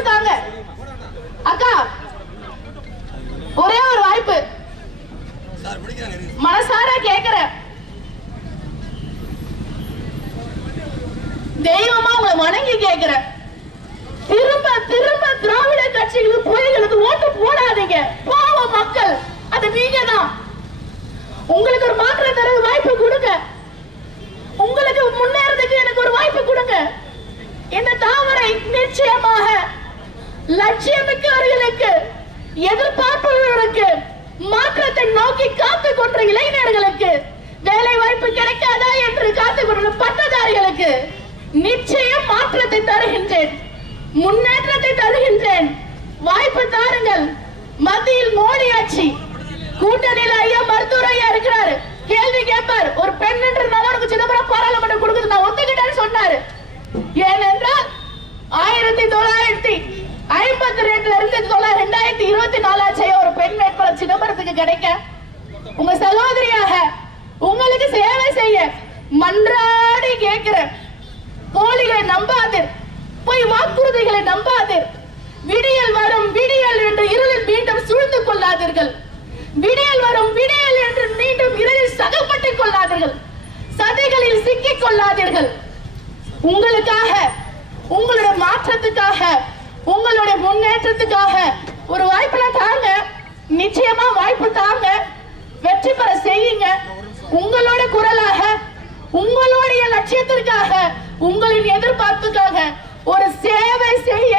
வாய்ப்பு தாங்க அக்கா ஒரே ஒரு வாய்ப்பு. மனசார கேக்குறேன் தெய்வமா உங்களை வணங்கி கேக்குறேன் திரும்ப திரும்ப திராவிட கட்சிகளுக்கு புலிகளுக்கு ஓட்டு போடாதீங்க. பாவ மக்கள். அது நீங்க தான் உங்களுக்கு ஒரு மாற்றம் தர வாய்ப்பு கொடுங்க. உங்களுக்கு முன்னேறதுக்கு எனக்கு ஒரு வாய்ப்பு கொடுங்க. இந்த தாமரை நிச்சயமாக லட்சியமிக்கவர்களுக்கு எதிர்பார்ப்பவர்களுக்கு மாற்றத்தை நோக்கி காத்துக் கொண்ட இளைஞர்களுக்கு வேலை வாய்ப்பு கிடைக்காதா என்று காத்துக் கொண்ட பட்டதாரிகளுக்கு நிச்சயம் மாற்றத்தை தருகின்றேன். முன்னேற்றத்தை தருகின்றேன். வாய்ப்பு தாருங்கள். மத்தியில் மோடி ஆட்சி. கூட்டணியில் ஐயா மருத்துவர் ஐயா இருக்கிறாரு. கேள்வி கேட்பார். ஒரு பெண் என்றனால உனக்கு சிதம்பரம் பாராளுமன்றம் கொடுக்குது. நான் ஒத்துக்கிட்டேன்னு சொன்னாரு. ஏனென்றால் ஆயிரத்தி தொள்ளாயிரத்தி ஐம்பத்தி ரெண்டுல இருந்து தொள்ளா- ரெண்டாயிரத்தி இருபத்தி நாலாச்சே ஒரு பெண் வேட்பாளர் சிதம்பரத்துக்கு கிடைக்க. உங்க சகோதரியாக உங்களுக்கு சேவை செய்ய மன்றாடி கேட்கிறேன். போலிகளை நம்பாதீர். போய் வாக்குறுதிகளை நம்பாதீர். விடியல் வரும் விடியல் என்று இருளில் மீண்டும் சூழ்ந்து கொள்ளாதீர்கள். விடியல் வரும் விடியல் என்று மீண்டும் இருளில் சகப்பட்டுக் கொள்ளாதீர்கள். சதைகளில் சிக்கிக் கொள்ளாதீர்கள். உங்களுக்காக உங்களுடைய மாற்றத்துக்காக உங்களுடைய முன்னேற்றத்துக்காக ஒரு வாய்ப்புல தாங்க. நிச்சயமா வாய்ப்பு தாங்க. வெற்றி பெற செய்யுங்க. உங்களோட குரலாக உங்களுடைய லட்சியத்திற்காக உங்களின் எதிர்பார்ப்புக்காக ஒரு சேவை செய்ய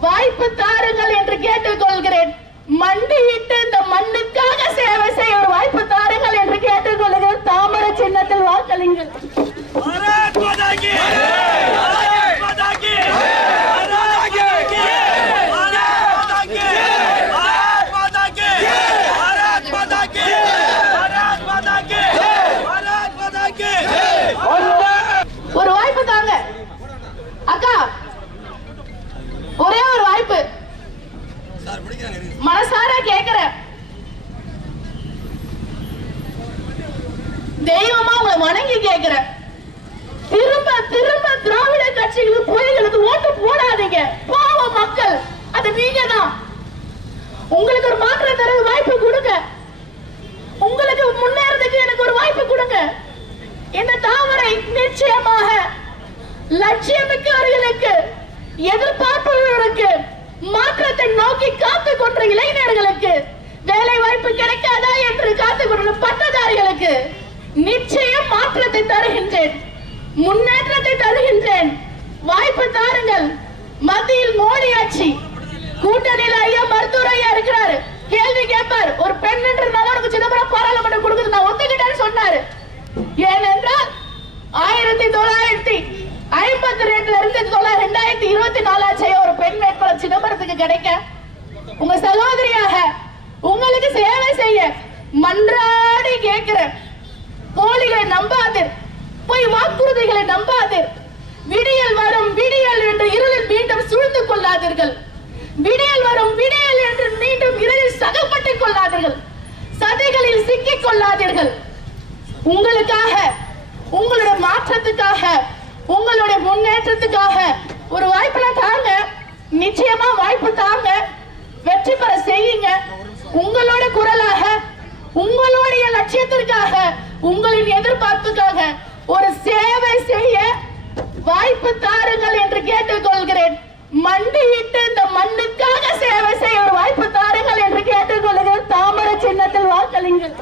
வாய்ப்பு தாருங்கள் என்று கேட்டுக்கொள்கிறேன். மண்டியிட்டு இந்த மண்ணுக்காக சேவை செய்ய ஒரு வாய்ப்பு தாருங்கள் என்று கேட்டுக்கொள்கிறேன். தாமரை சின்னத்தில் வாக்களிங்கள். ஒரே ஒரு வாய்ப்பு. மனசார கேக்குறேன் தெய்வமா உங்களை வணங்கி கேக்குறேன் திரும்ப திரும்ப திராவிட கட்சிகளுக்கு புலிகளுக்கு ஓட்டு போடாதீங்க. பாவ மக்கள். அது நீங்க தான் உங்களுக்கு ஒரு மாற்றம் தர வாய்ப்பு கொடுங்க. உங்களுக்கு முன்னேறதுக்கு எனக்கு ஒரு வாய்ப்பு கொடுங்க. இந்த தாமரை நிச்சயமாக லட்சியமிக்கவர்களுக்கு எதிர்பார்ப்பவர்களுக்கு மாற்றத்தை நோக்கி காத்துக் கொண்ட இளைஞர்களுக்கு வேலை வாய்ப்பு கிடைக்காதா என்று காத்துக் கொண்ட பட்டதாரிகளுக்கு நிச்சயம் மாற்றத்தை தருகின்றேன். முன்னேற்றத்தை தருகின்றேன். வாய்ப்பு தாருங்கள். மத்தியில் மோடி ஆட்சி. கூட்டணியில் ஐயா மருத்துவர் ஐயா இருக்கிறாரு. கேள்வி கேட்பார். ஒரு பெண் என்றனால உனக்கு சிதம்பரம் பாராளுமன்றம் கொடுக்குது. நான் ஒத்துக்கிட்டேன்னு சொன்னாரு. ஏனென்றால் ஆயிரத்தி தொள்ளாயிரத்தி ஐம்பத்தி ரெண்டுல இருந்து தொள்ளா- ரெண்டாயிரத்தி இருபத்தி நாலாச்சே ஒரு பெண் வேட்பாளர் சிதம்பரத்துக்கு கிடைக்க. உங்க சகோதரியாக உங்களுக்கு சேவை செய்ய மன்றாடி கேட்கிற போலிகளை நம்பாதீர். போய் வாக்குறுதிகளை நம்பாதீர். விடியல் வரும் விடியல் என்று இருளில் மீண்டும் சூழ்ந்து கொள்ளாதீர்கள். விடியல் வரும் விடியல் என்று மீண்டும் இருளில் சகப்பட்டுக் கொள்ளாதீர்கள். சதைகளில் சிக்கிக் கொள்ளாதீர்கள். உங்களுக்காக உங்களுடைய மாற்றத்துக்காக உங்களுடைய முன்னேற்றத்துக்காக ஒரு வாய்ப்புல தாங்க. நிச்சயமா வாய்ப்பு தாங்க. வெற்றி பெற செய்யுங்க. உங்களோட குரலாக உங்களுடைய லட்சியத்திற்காக உங்களின் எதிர்பார்ப்புக்காக ஒரு சேவை செய்ய வாய்ப்பு தாருங்கள் என்று கேட்டுக்கொள்கிறேன். மண்டியிட்டு இந்த மண்ணுக்காக சேவை செய்ய ஒரு வாய்ப்பு தாருங்கள் என்று கேட்டுக்கொள்கிறேன். தாமர சின்னத்தில் வாக்களிங்கள்